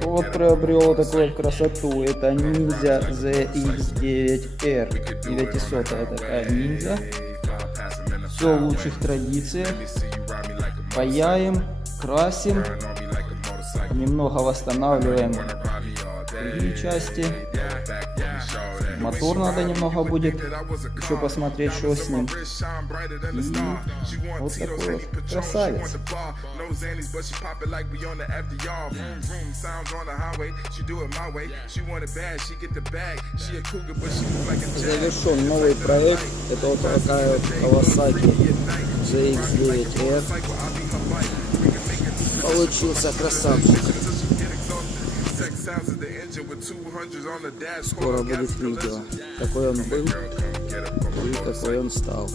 Кто приобрел такую красоту? Это Ninja ZX9R. 900-я такая Ninja. Все в лучших традициях. Паяем, красим. Немного восстанавливаем другие части. Мотор надо немного будет еще посмотреть, что с ним. И вот такой вот красавец. Завершен новый проект. Это вот такая вот Kawasaki ZX9R. Получился красавчик. Скоро будет видео, какой он был и какой он стал.